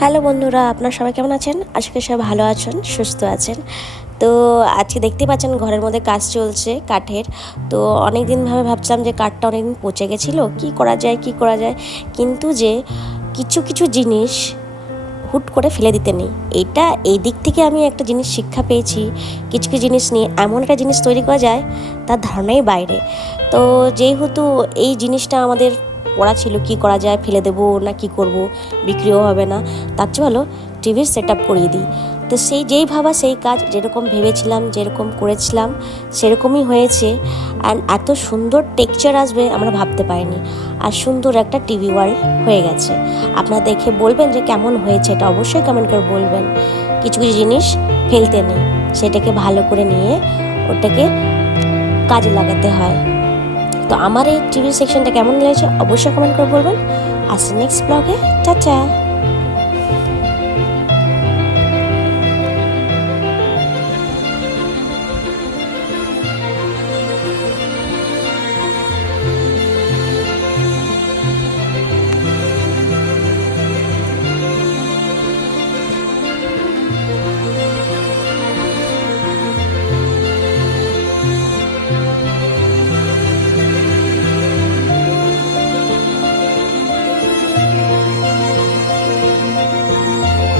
Hello বন্ধুরা, আপনারা সবাই কেমন আছেন? আশা করি সবাই ভালো আছেন, সুস্থ আছেন। তো আজকে দেখতে পাচ্ছেন ঘরের মধ্যে কাজ চলছে কাঠের। তো অনেক দিনভাবে ভাবছিলাম যে কাঠটা অনেকদিন পচে গেছিলো, কী করা যায়, কিন্তু যে কিছু কিছু জিনিস হুট করে ফেলে দিতে নেই। এই দিক থেকে আমি একটা জিনিস শিক্ষা পেয়েছি, কিছু কিছু জিনিস নিয়ে এমন একটা জিনিস তৈরি করা যায় তার ধারণাই বাইরে। তো যেহেতু এই জিনিসটা আমাদের পড়া ছিল, কি করা যায়, ফেলে দেবো না কি করব, বিক্রিও হবে না, তার চেয়ে ভালো টিভির সেট আপ করিয়ে দিই। তো যেই ভাবা সেই কাজ, যেরকম ভেবেছিলাম যেরকম করেছিলাম সেরকমই হয়েছে। অ্যান্ড এত সুন্দর টেক্সচার আসবে আমরা ভাবতে পারিনি, আর সুন্দর একটা টিভি ওয়াল হয়ে গেছে। আপনারা দেখে বলবেন যে কেমন হয়েছে, এটা অবশ্যই কমেন্ট করে বলবেন। কিছু কিছু জিনিস ফেলতে নেই, সেটাকে ভালো করে নিয়ে ওটাকে কাজে লাগাতে হয়। তো আমার এই টিভি সেকশনটা কেমন লেগেছে অবশ্যই কমেন্ট করে বলবেন। আসছি নেক্সট ব্লগে, টাটা।